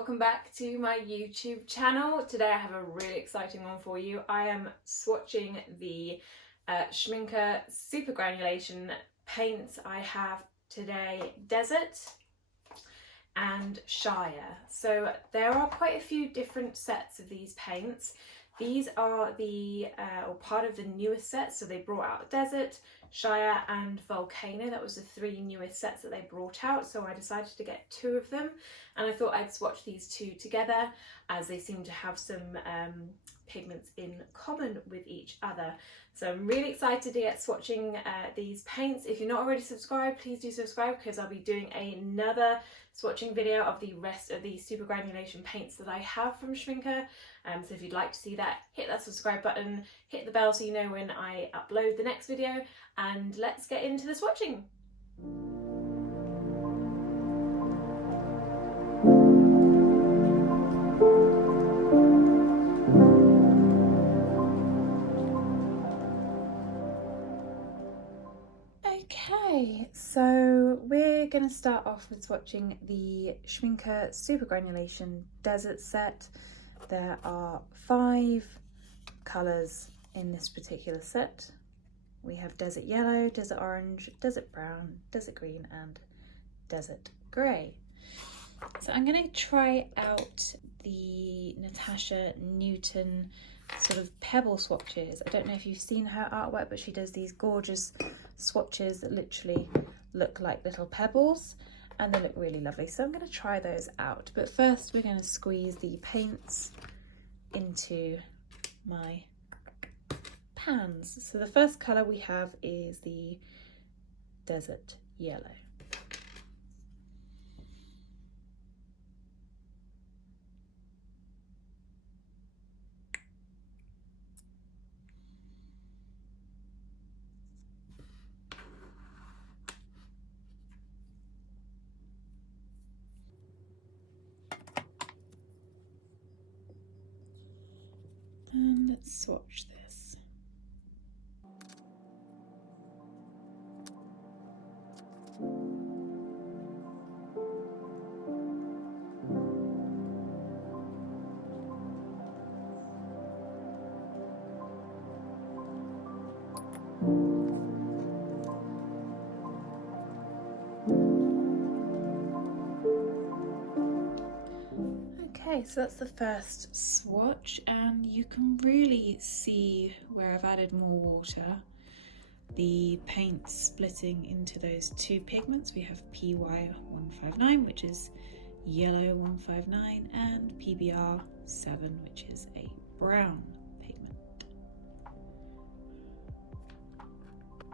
welcome back to my YouTube channel. Today I have a really exciting one for you. I am swatching the Schmincke Supergranulation paints. I have today Desert and Shire. So there are quite a few different sets of these paints. These are the or part of the newest sets. So they brought out Desert, Shire and Volcano. That was the three newest sets that they brought out. So I decided to get two of them, and I thought I'd swatch these two together as they seem to have some pigments in common with each other. So I'm really excited to get swatching these paints. If you're not already subscribed, please do subscribe, because I'll be doing another swatching video of the rest of the Supergranulation paints that I have from Schmincke. So if you'd like to see that, hit that subscribe button, hit the bell so you know when I upload the next video, and let's get into the swatching. Okay, so we're going to start off with swatching the Schmincke Supergranulation Desert set. There are 5 colours in this particular set. We have Desert Yellow, Desert Orange, Desert Brown, Desert Green and Desert Grey. So I'm going to try out the Natasha Newton sort of pebble swatches. I don't know if you've seen her artwork, but she does these gorgeous swatches that literally look like little pebbles, and they look really lovely. So I'm going to try those out. But first we're going to squeeze the paints into my pans. So the first colour we have is the Desert Yellow. And let's swatch this. Okay, so that's the first swatch, and you can really see where I've added more water. The paint splitting into those two pigments. We have PY159, which is yellow 159, and PBR7, which is a brown pigment.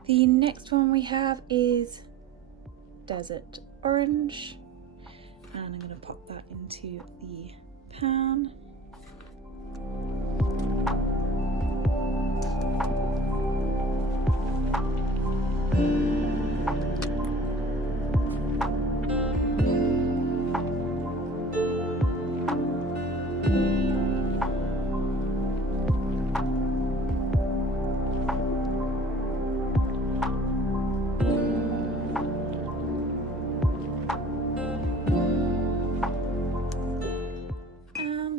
The next one we have is Desert Orange, and I'm going to pop that into the pan.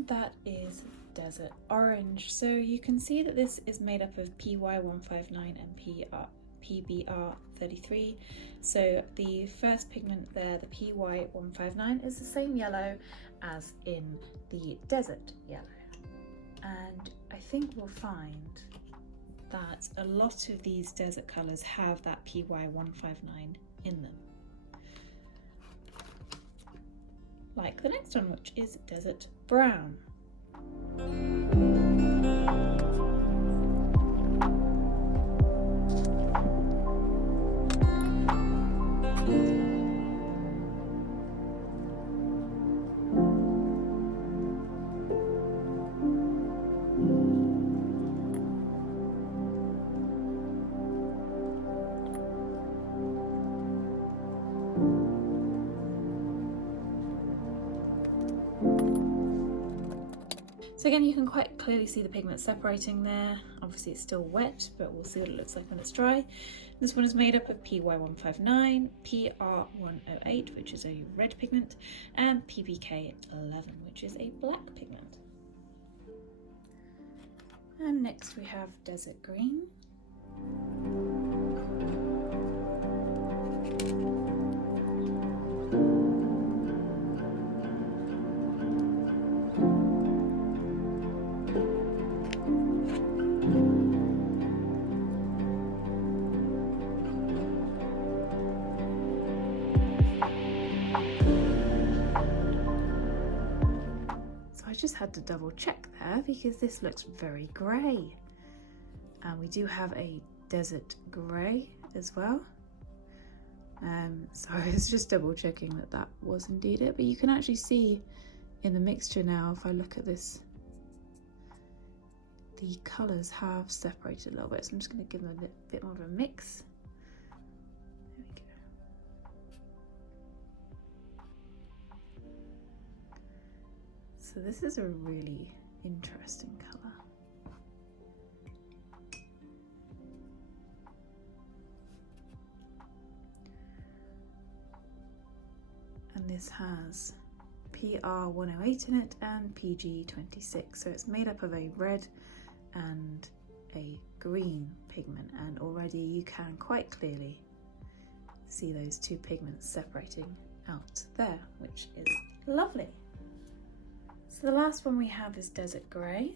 That is Desert Orange. So you can see that this is made up of PY159 and PBR33. So the first pigment there, the PY159, is the same yellow as in the Desert Yellow. And I think we'll find that a lot of these desert colours have that PY159 in them. Like the next one, which is Desert Brown. So again, you can quite clearly see the pigment separating there. Obviously it's still wet, but we'll see what it looks like when it's dry. This one is made up of PY159, PR108, which is a red pigment, and PBK11, which is a black pigment. And next we have Desert Green. I just had to double check there because this looks very grey, and we do have a Desert Grey as well, so I was just double checking that that was indeed it. But you can actually see in the mixture now, if I look at this, the colours have separated a little bit, so I'm just going to give them a bit more of a mix. There we go. So this is a really interesting colour. And this has PR108 in it and PG26. So it's made up of a red and a green pigment, and already you can quite clearly see those two pigments separating out there, which is lovely. So the last one we have is Desert Grey.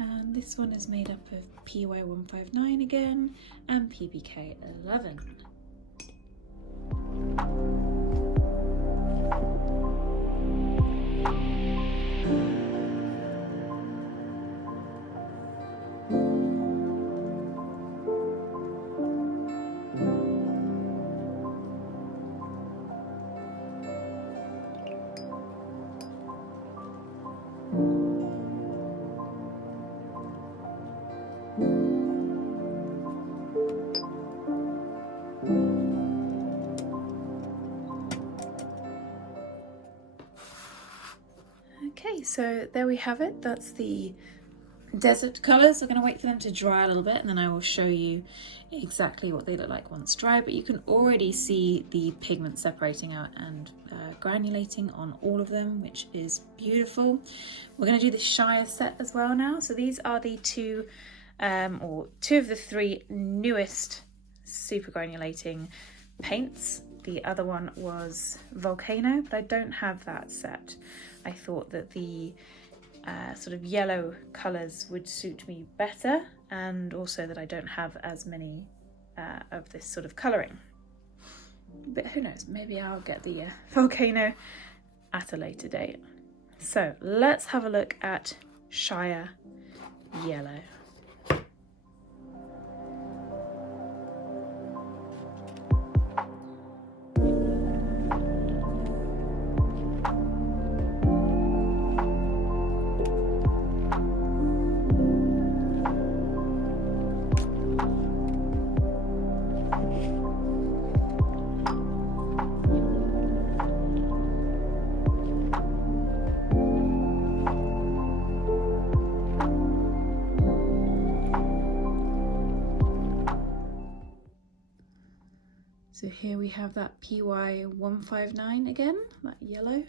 And this one is made up of PY159 again and PBK11. Okay, so there we have it. That's the desert colours. I'm going to wait for them to dry a little bit, and then I will show you exactly what they look like once dry. But you can already see the pigment separating out and granulating on all of them, which is beautiful. We're going to do the Shire set as well now. So these are the two of the three newest super granulating paints. The other one was Volcano, but I don't have that set. I thought that the sort of yellow colours would suit me better, and also that I don't have as many of this sort of colouring. But who knows, maybe I'll get the Volcano at a later date. So let's have a look at Shire Yellow. So here we have that PY159 again, that yellow.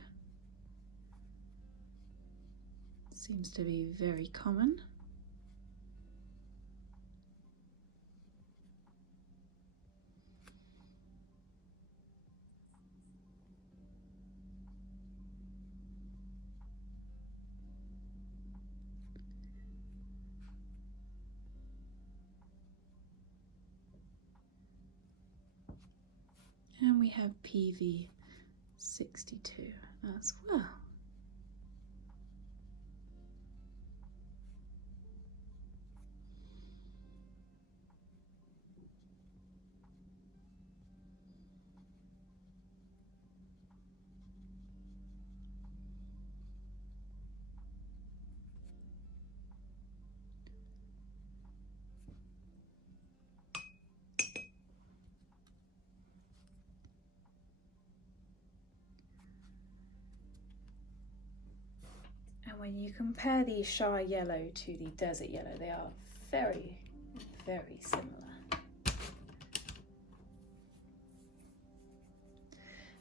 Seems to be very common. And we have PV62 as well. when you compare the Shire Yellow to the Desert Yellow, they are very, very similar.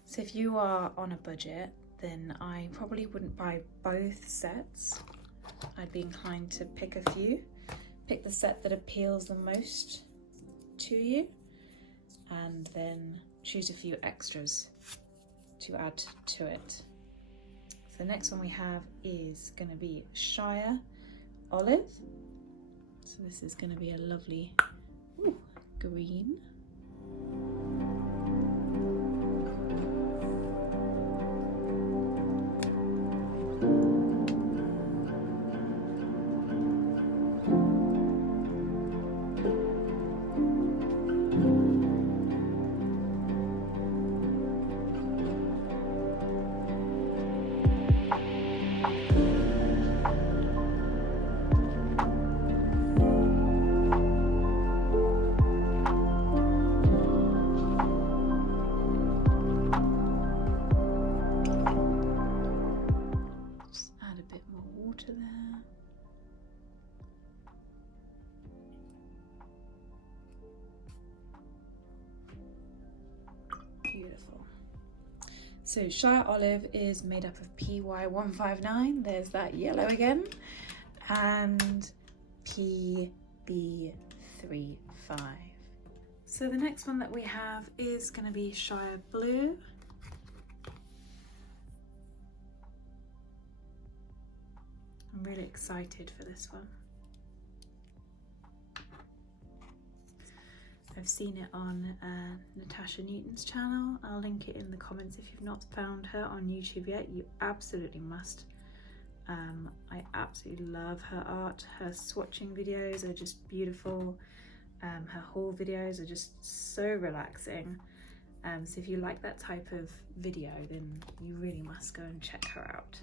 So if you are on a budget, then I probably wouldn't buy both sets. I'd be inclined to pick a few. Pick the set that appeals the most to you, and then choose a few extras to add to it. So the next one we have is going to be Shire Olive. So this is going to be a lovely green. There. Beautiful. So Shire Olive is made up of PY159, there's that yellow again, and PB35. So the next one that we have is going to be Shire Blue. I'm really excited for this one. I've seen it on Natasha Newton's channel. I'll link it in the comments if you've not found her on YouTube yet. You absolutely must. I absolutely love her art. Her swatching videos are just beautiful. Her haul videos are just so relaxing. So if you like that type of video, then you really must go and check her out.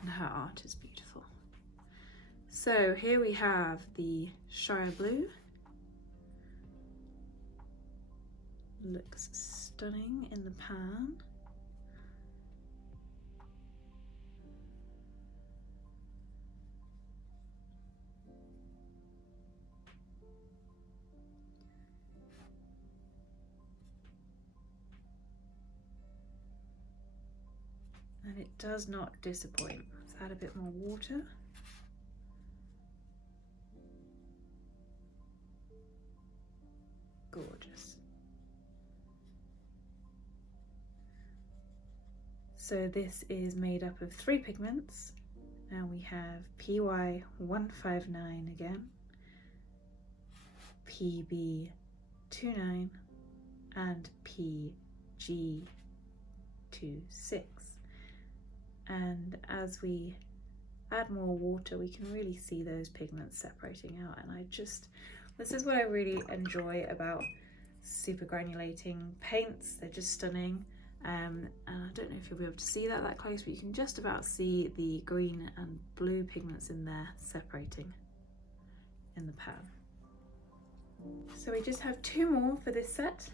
And her art is beautiful. So here we have the Shire Blue. Looks stunning in the pan. And it does not disappoint. Let's add a bit more water. Gorgeous. So this is made up of 3 pigments. Now we have PY159 again, PB29 and PG26. And as we add more water, we can really see those pigments separating out. And this is what I really enjoy about super granulating paints. They're just stunning. And I don't know if you'll be able to see that close, but you can just about see the green and blue pigments in there separating in the pan. So we just have 2 more for this set,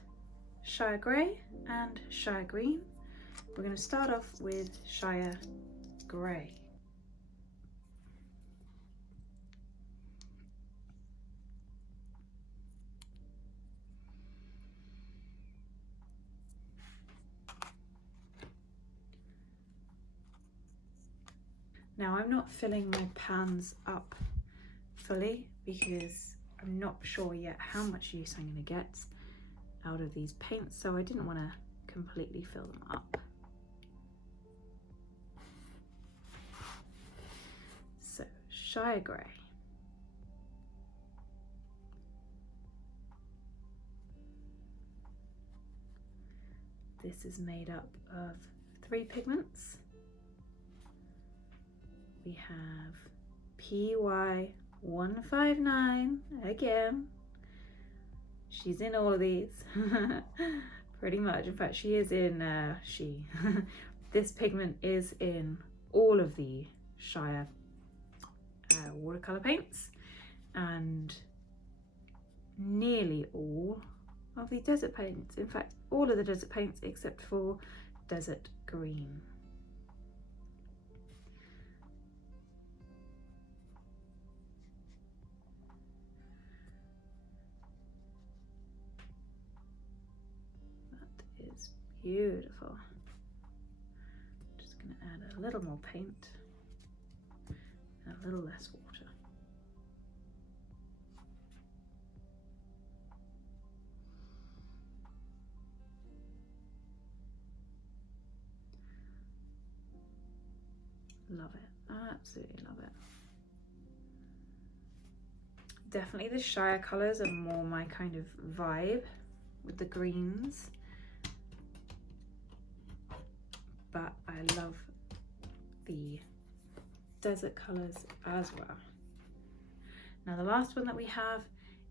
Shire Grey and Shire Green. We're going to start off with Shire Grey. Now I'm not filling my pans up fully because I'm not sure yet how much use I'm going to get out of these paints, so I didn't want to completely fill them up. So Shire Grey. This is made up of 3 pigments. We have PY159 again. She's in all of these, pretty much. In fact, she is in, this pigment is in all of the Shire watercolour paints and nearly all of the desert paints. In fact, all of the desert paints except for Desert Green. That is beautiful. Just going to add a little more paint and a little less water. Love it, absolutely love it. Definitely the Shire colours are more my kind of vibe with the greens, but I love the desert colours as well. Now the last one that we have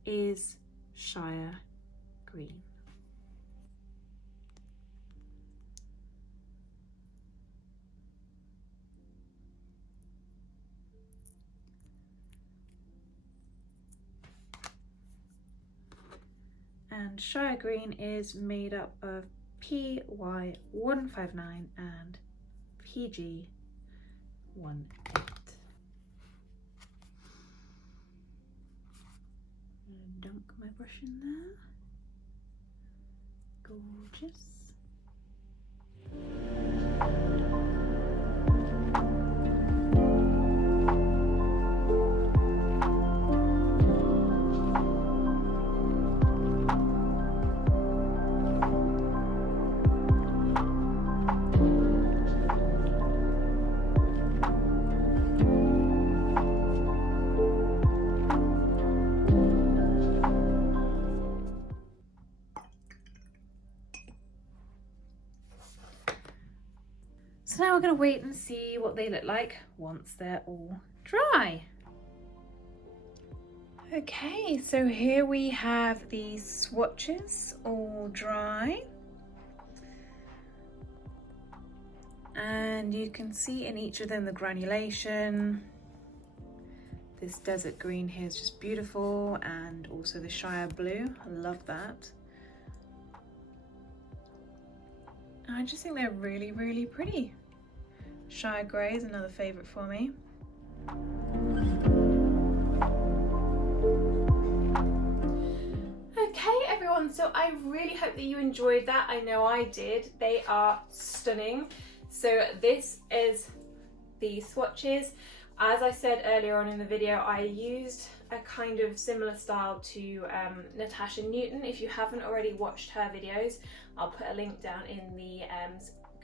is Shire Green. And Shire Green is made up of PY159 and PG18. Dunk my brush in there. Gorgeous. So now we're going to wait and see what they look like once they're all dry. Okay, so here we have the swatches all dry. And you can see in each of them the granulation. This desert green here is just beautiful, and also the Shire Blue, I love that. I just think they're really, really pretty. Shire Grey is another favourite for me. Okay everyone, so I really hope that you enjoyed that. I know I did. They are stunning. So this is the swatches. As I said earlier on in the video, I used a kind of similar style to Natasha Newton. If you haven't already watched her videos, I'll put a link down in the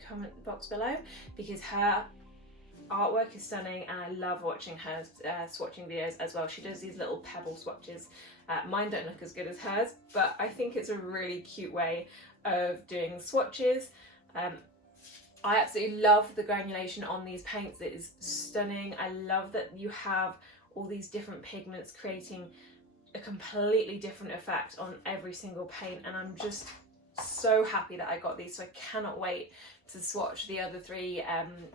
comment box below, because her artwork is stunning and I love watching her swatching videos as well. She does these little pebble swatches. Mine don't look as good as hers, but I think it's a really cute way of doing swatches. I absolutely love the granulation on these paints. It is stunning. I love that you have all these different pigments creating a completely different effect on every single paint, and I'm just so happy that I got these, so I cannot wait to swatch the other three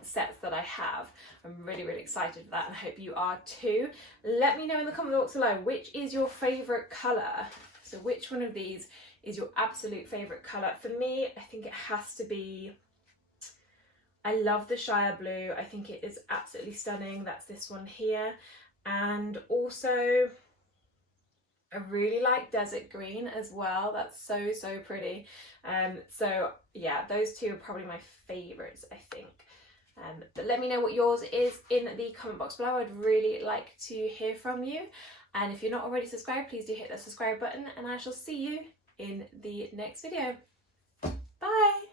sets that I have. I'm really, really excited for that, and I hope you are too. Let me know in the comment box below, which is your favourite colour? So which one of these is your absolute favourite colour? For me, I think it has to be, I love the Shire Blue. I think it is absolutely stunning. That's this one here. And also, I really like Desert Green as well. That's so, so pretty. So yeah, those two are probably my favourites, I think. But let me know what yours is in the comment box below. I'd really like to hear from you. And if you're not already subscribed, please do hit that subscribe button, and I shall see you in the next video. Bye!